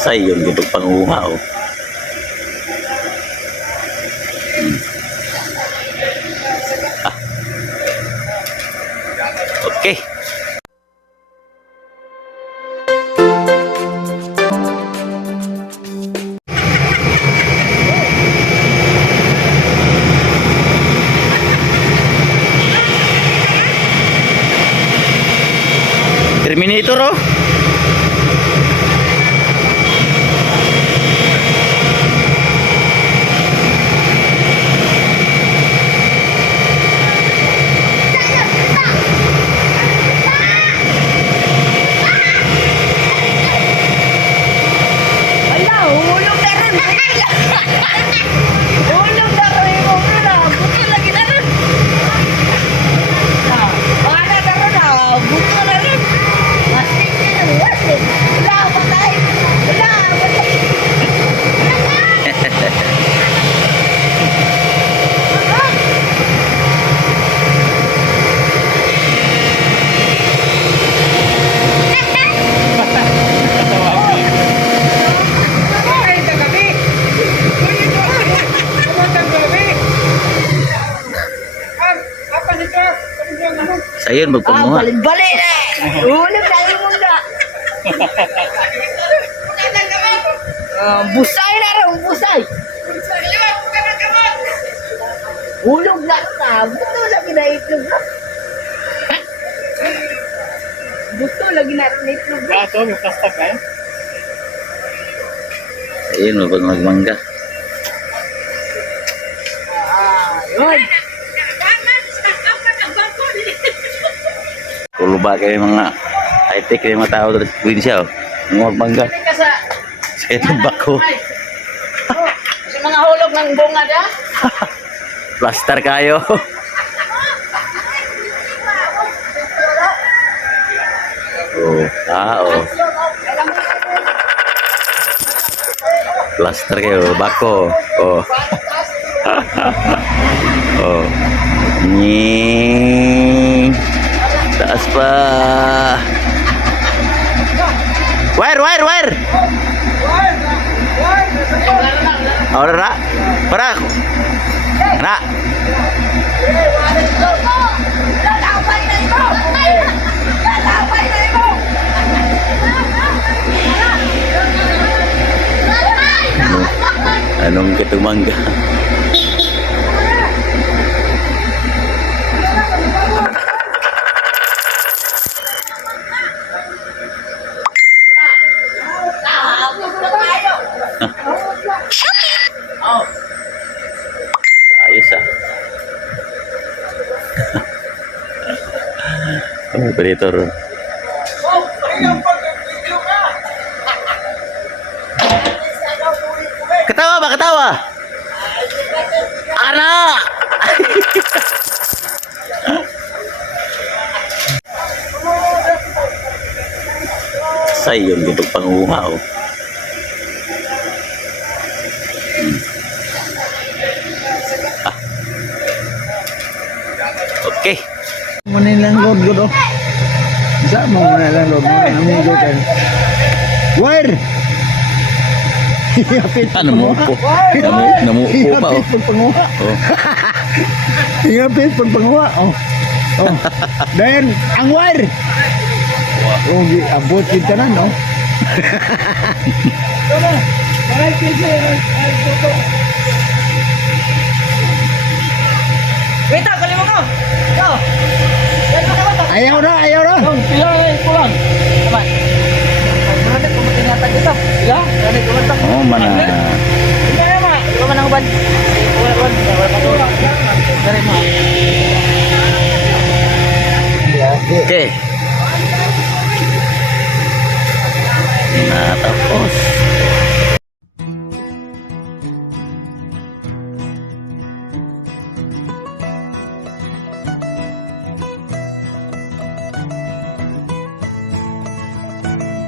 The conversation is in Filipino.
Sayon gitu panguha oh. Ah. Oke. Terminator oh. Ayun, magpamuha. Balik-balik na. Ulam na yung munda. Busay na rin, busay. Ulog na ka. Buto lagi na itlog na. Buto lagi na itlog na. Gato, may plastic ka Ayun, magmangga. Yun. Kulo ba kayo mga high-tech na yung mga tao doon sa probinsya oh. Mga magmangga. Sa itong bako. Kasi mga hulog ng bunga dyan. Plaster kayo. Oh, oh. Plaster kayo, bako. Oh. Oh. Nying. Taas pa. Wire. Ahora ra. Para. Ra. Anong ketumangga? Ayos ah. Oh, predator. Ketawa. Anak. Sayon gitu panguha oh. Ah. Oke. Muna lang load ko do. Bisa mo muna lang load mo. Amigo kan. Wire! Hingapit Nemu po pa oh. Hingapit pun penguha. Oh. Hingapit pun penguha. Oh. Oh. Dan ang wire. Oh, abot kita na no. Wait, kalimu ko. Go. Ayaw na. Pulang. Teman. Berada kemudian nyata kita. Ya, berada kemudian. Oh, mana? Ini ya, Mak. Lu menang ban. Dari Mak. Oke.